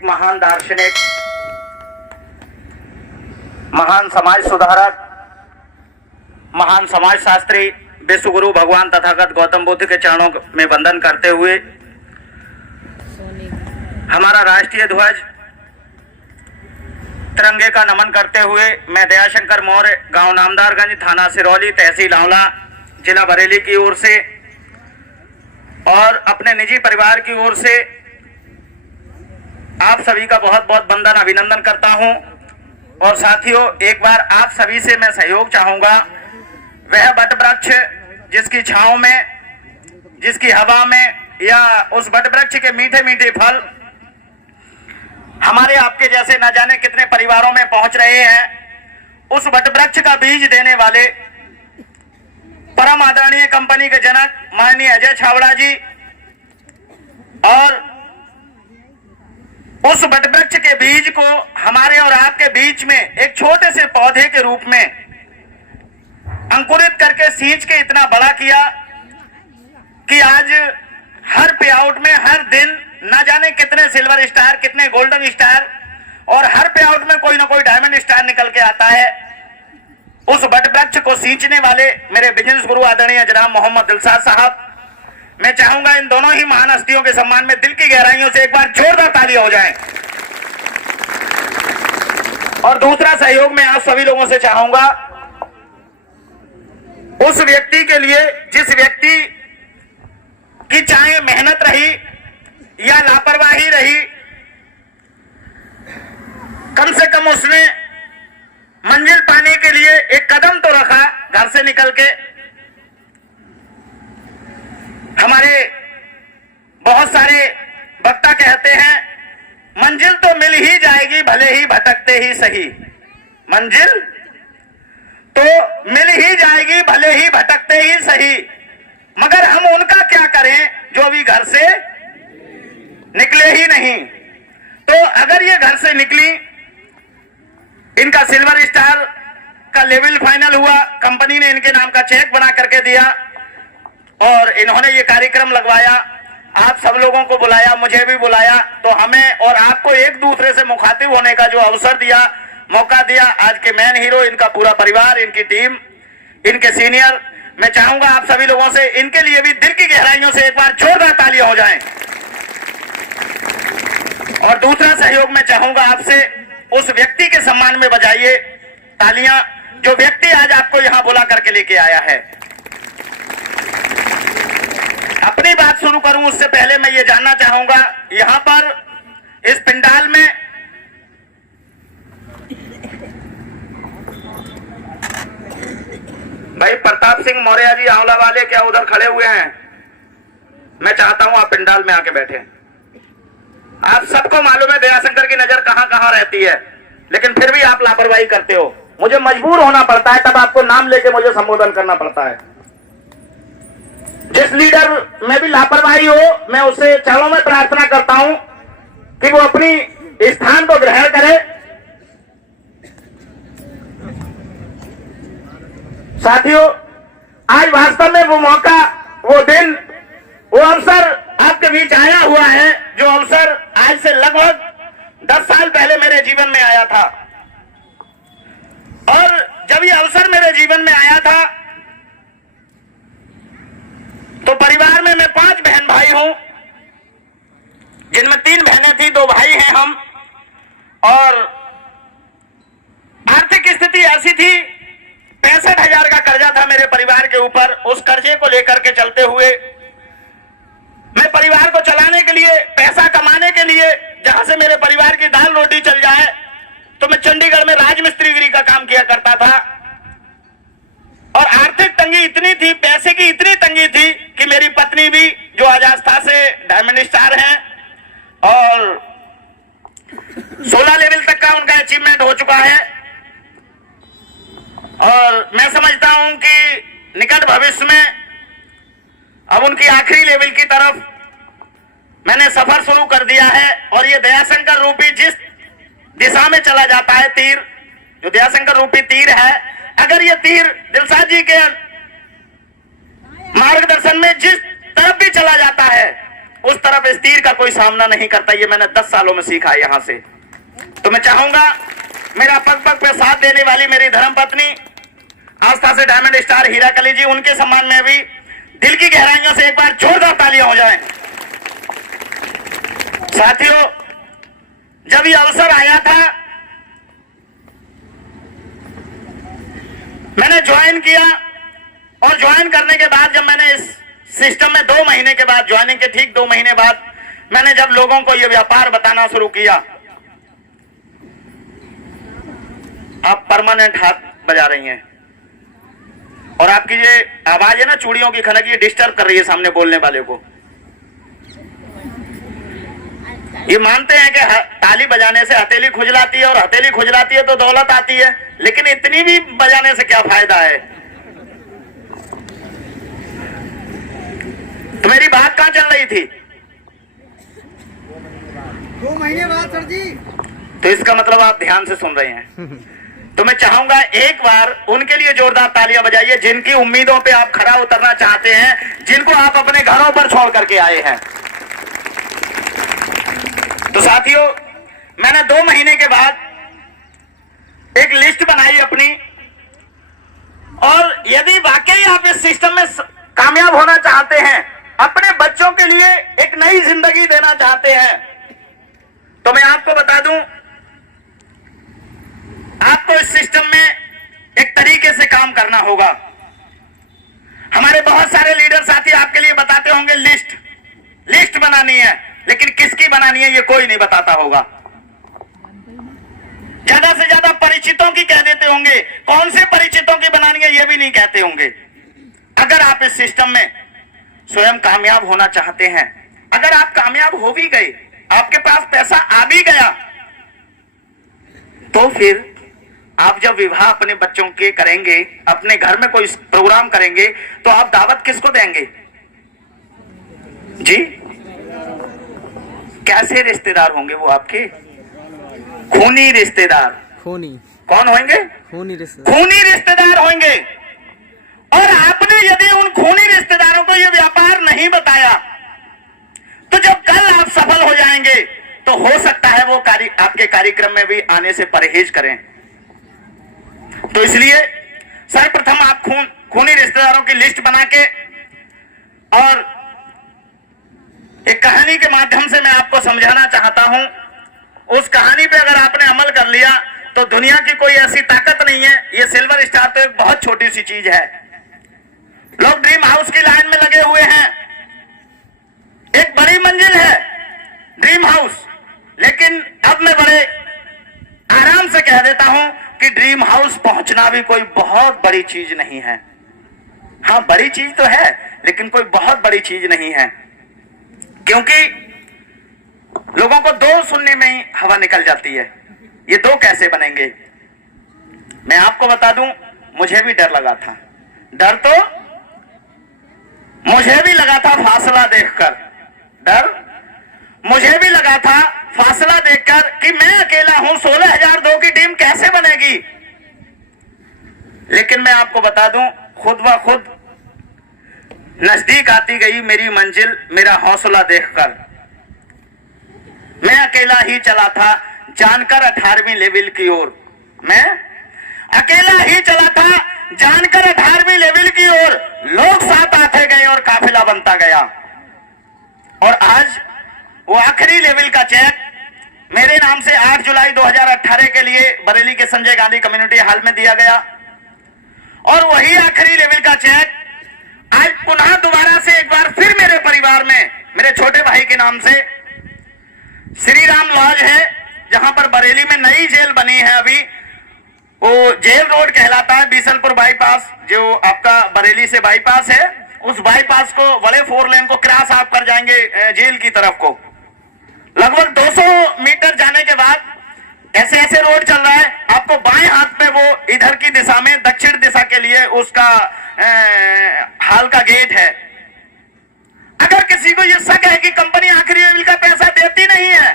एक महान दार्शनिक, महान समाज सुधारक, महान समाज शास्त्री विश्व गुरु भगवान तथागत गौतम बुद्ध के चरणों में वंदन करते हुए हमारा राष्ट्रीय ध्वज तिरंगे का नमन करते हुए मैं दयाशंकर मौर्य, गांव नामदारगंज, थाना सिरौली, तहसील आंवला, जिला बरेली की ओर से और अपने निजी परिवार की ओर से आप सभी का बहुत बहुत वंदन अभिनंदन करता हूं। और साथियों, एक बार आप सभी से मैं सहयोग चाहूंगा। वह वट वृक्ष जिसकी छांव में, जिसकी हवा में या उस वट वृक्ष के मीठे मीठे फल हमारे आपके जैसे न जाने कितने परिवारों में पहुंच रहे हैं, उस वट वृक्ष का बीज देने वाले परम आदरणीय कंपनी के जनक माननीय अजय छाबड़ा जी और उस वट वृक्ष के बीज को हमारे और आपके बीच में एक छोटे से पौधे के रूप में अंकुरित करके सींच के इतना बड़ा किया कि आज हर पे आउट में हर दिन न जाने कितने सिल्वर स्टार, कितने गोल्डन स्टार और हर पे आउट में कोई ना कोई डायमंड स्टार निकल के आता है। उस वट वृक्ष को सींचने वाले मेरे बिजनेस गुरु आदरणीय जनाब मोहम्मद दिलशाद साहब, मैं चाहूंगा इन दोनों ही महान हस्तियों के सम्मान में दिल की गहराइयों से एक बार जोरदार ताली हो जाए। और दूसरा सहयोग मैं आप सभी लोगों से चाहूंगा, उस व्यक्ति के लिए जिस व्यक्ति की चाहे मेहनत रही या लापरवाही रही, कम से कम उसने मंजिल पाने के लिए एक कदम तो रखा घर से निकल के। हमारे बहुत सारे वक्ता कहते हैं मंजिल तो मिल ही जाएगी भले ही भटकते ही सही, मंजिल तो मिल ही जाएगी भले ही भटकते ही सही, मगर हम उनका क्या करें जो अभी घर से निकले ही नहीं। तो अगर ये घर से निकली, इनका सिल्वर स्टार का लेवल फाइनल हुआ, कंपनी ने इनके नाम का चेक बना करके दिया और इन्होंने ये कार्यक्रम लगवाया, आप सब लोगों को बुलाया, मुझे भी बुलाया, तो हमें और आपको एक दूसरे से मुखातिब होने का जो अवसर दिया, मौका दिया, आज के मेन हीरो इनका पूरा परिवार, इनकी टीम, इनके सीनियर, मैं चाहूंगा आप सभी लोगों से इनके लिए भी दिल की गहराइयों से एक बार जोरदार तालियां हो जाएं। और दूसरा सहयोग मैं चाहूंगा आपसे, उस व्यक्ति के सम्मान में बजाइए तालियां जो व्यक्ति आज आपको यहां बुला करके लेके आया है। अपनी बात शुरू करूं उससे पहले मैं ये जानना चाहूंगा, यहां पर इस पंडाल में भाई प्रताप सिंह मौर्य जी आंवला वाले क्या उधर खड़े हुए हैं? मैं चाहता हूं आप पंडाल में आके बैठे। आप सबको मालूम है दयाशंकर की नजर कहां कहां रहती है, लेकिन फिर भी आप लापरवाही करते हो। मुझे मजबूर होना पड़ता है, तब आपको नाम लेके मुझे संबोधन करना पड़ता है। जिस लीडर में भी लापरवाही हो, मैं उससे चरणों में प्रार्थना करता हूं कि वो अपनी स्थान को ग्रहण करे। साथियों, आज वास्तव में वो मौका, वो दिन, वो अवसर आपके बीच आया हुआ है, जो अवसर आज से लगभग 10 साल पहले मेरे जीवन में आया था। और जब ये अवसर मेरे जीवन में आया था तो परिवार में मैं 5 बहन भाई हूं, जिनमें 3 बहनें थी, 2 भाई हैं हम। और आर्थिक स्थिति ऐसी थी, 65,000 का कर्जा था मेरे परिवार के ऊपर। उस कर्जे को लेकर के चलते हुए मैं परिवार को चलाने के लिए, पैसा कमाने के लिए, जहां से मेरे परिवार की दाल रोटी चल जाए, तो मैं चंडीगढ़ में राजमिस्त्रीगिरी का काम किया करता था। और आर्थिक तंगी इतनी थी, पैसे की इतनी तंगी थी कि मेरी पत्नी भी, जो आज आस्था से डायमंड स्टार हैं और 16 लेवल तक का उनका अचीवमेंट हो चुका है, और मैं समझता हूं कि निकट भविष्य में अब उनकी आखिरी लेवल की तरफ मैंने सफर शुरू कर दिया है। और ये दयाशंकर रूपी जिस दिशा में चला जाता है तीर, जो दयाशंकर रूपी तीर है, अगर ये तीर दिलशाद जी के मार्गदर्शन में जिस तरफ भी चला जाता है, उस तरफ इस तीर का कोई सामना नहीं करता। ये मैंने 10 सालों में सीखा है यहां से। तो मैं चाहूंगा मेरा पग पग पे साथ देने वाली मेरी धर्मपत्नी आस्था से डायमंड स्टार हीरा कली जी, उनके सम्मान में भी दिल की गहराइयों से एक बार जोरदार तालियां हो जाएं। साथियों, जब ये अवसर आया था, मैंने ज्वाइन किया और ज्वाइन करने के बाद जब मैंने इस सिस्टम में 2 महीने के बाद, ज्वाइनिंग के ठीक 2 महीने बाद मैंने जब लोगों को ये व्यापार बताना शुरू किया, आप परमानेंट हाथ बजा रही हैं और आपकी ये आवाज है ना चूड़ियों की खनक, ये डिस्टर्ब कर रही है सामने बोलने वाले को। ये मानते हैं कि ताली बजाने से हथेली खुजलाती है और हथेली खुजलाती है तो दौलत आती है, लेकिन इतनी भी बजाने से क्या फायदा है? तो मेरी बात कहां चल रही थी? 2 महीने बाद सर जी। तो इसका मतलब आप ध्यान से सुन रहे हैं। तो मैं चाहूंगा एक बार उनके लिए जोरदार तालियां बजाइए जिनकी उम्मीदों पे आप खरा उतरना चाहते हैं, जिनको आप अपने घरों पर छोड़ करके आए हैं। तो साथियों, मैंने 2 महीने के बाद एक लिस्ट बनाई अपनी, और यदि वाकई आप इस सिस्टम में कामयाब होना चाहते हैं, अपने बच्चों के लिए एक नई जिंदगी देना चाहते हैं, तो मैं आपको बता दूं, आपको इस सिस्टम में एक तरीके से काम करना होगा। हमारे बहुत सारे लीडर साथी आपके लिए बताते होंगे लिस्ट बनानी है, लेकिन किसकी बनानी है ये कोई नहीं बताता होगा। ज्यादा से ज्यादा परिचितों की कह देते होंगे, कौन से परिचितों की बनानी है ये भी नहीं कहते होंगे। अगर आप इस सिस्टम में स्वयं कामयाब होना चाहते हैं, अगर आप कामयाब हो भी गए, आपके पास पैसा आ भी गया, तो फिर आप जब विवाह अपने बच्चों के करेंगे, अपने घर में कोई प्रोग्राम करेंगे, तो आप दावत किसको देंगे जी? कैसे रिश्तेदार होंगे वो आपके? खूनी रिश्तेदार। खूनी कौन होंगे? खूनी रिश्तेदार। खूनी रिश्तेदार होंगे। और आपने यदि उन खूनी रिश्तेदारों को यह व्यापार नहीं बताया, तो जब कल आप सफल हो जाएंगे, तो हो सकता है वो आपके कार्यक्रम में भी आने से परहेज करें। तो इसलिए सर्वप्रथम आप खूनी रिश्तेदारों की लिस्ट बना के और एक कहानी के माध्यम से मैं आपको समझाना चाहता हूं। उस कहानी पे अगर आपने अमल कर लिया तो दुनिया की कोई ऐसी ताकत नहीं है। ये सिल्वर स्टार तो एक बहुत छोटी सी चीज है। लोग ड्रीम हाउस की लाइन में लगे हुए हैं, एक बड़ी मंजिल है ड्रीम हाउस, लेकिन अब मैं बड़े आराम से कह देता हूं कि ड्रीम हाउस पहुंचना भी कोई बहुत बड़ी चीज नहीं है। हाँ, बड़ी चीज तो है, लेकिन कोई बहुत बड़ी चीज नहीं है, क्योंकि लोगों को 2 सुनने में ही हवा निकल जाती है। ये 2 कैसे बनेंगे? मैं आपको बता दूं, मुझे भी डर लगा था। डर तो मुझे भी लगा था फासला देखकर, डर मुझे भी लगा था फासला देखकर कि मैं अकेला हूं, 16,002 की टीम कैसे बनेगी। लेकिन मैं आपको बता दूं, खुद ब खुद नजदीक आती गई मेरी मंजिल, मेरा हौसला देखकर। मैं अकेला ही चला था जानकर 18वीं लेवल की ओर। मैं अकेला ही चला था जानकर 18वीं लेवल की ओर। लोग साथ आते गए और काफिला बनता गया। और आज वो आखिरी लेवल का चेक मेरे नाम से 8 जुलाई 2018 के लिए बरेली के संजय गांधी कम्युनिटी हॉल में दिया गया। और वही आखिरी लेवल का चेक आज पुनः दोबारा से एक बार फिर मेरे परिवार में, मेरे छोटे भाई के नाम से श्री राम लॉज है, जहां पर बरेली में नई जेल बनी है अभी। वो जेल रोड कहलाता है, बीसलपुर बाईपास, जो आपका बरेली से बाईपास है, उस बाईपास को बड़े 4 लेन को क्रॉस आप कर जाएंगे जेल की तरफ को। लगभग 200 मीटर जाने के बाद ऐसे ऐसे रोड चल रहा है, आपको बाएं हाथ पे वो इधर की दिशा में, दक्षिण दिशा के लिए उसका हाल का गेट है। अगर किसी को यह शक है कि कंपनी आखिरी लेवल का पैसा देती नहीं है,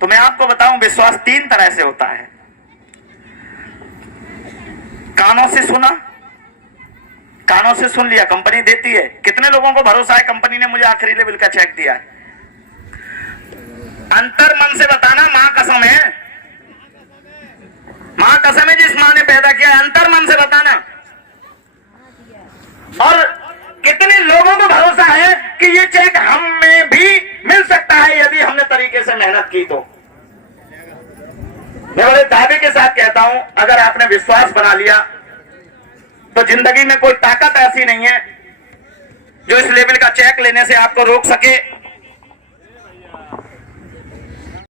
तो मैं आपको बताऊं, विश्वास 3 तरह से होता है। कानों से सुना, कानों से सुन लिया, कंपनी देती है। कितने लोगों को भरोसा है कंपनी ने मुझे आखिरी लेवल का चेक दिया है? अंतर मन से बताना, मां कसम है, मां कसम है जिस मां ने पैदा किया, अंतर मन से बताना। और कितने लोगों को भरोसा है कि ये चेक हमें भी मिल सकता है यदि हमने तरीके से मेहनत की तो। मैं बड़े दावे के साथ कहता हूं, अगर आपने विश्वास बना लिया तो जिंदगी में कोई ताकत ऐसी नहीं है जो इस लेवल का चेक लेने से आपको रोक सके।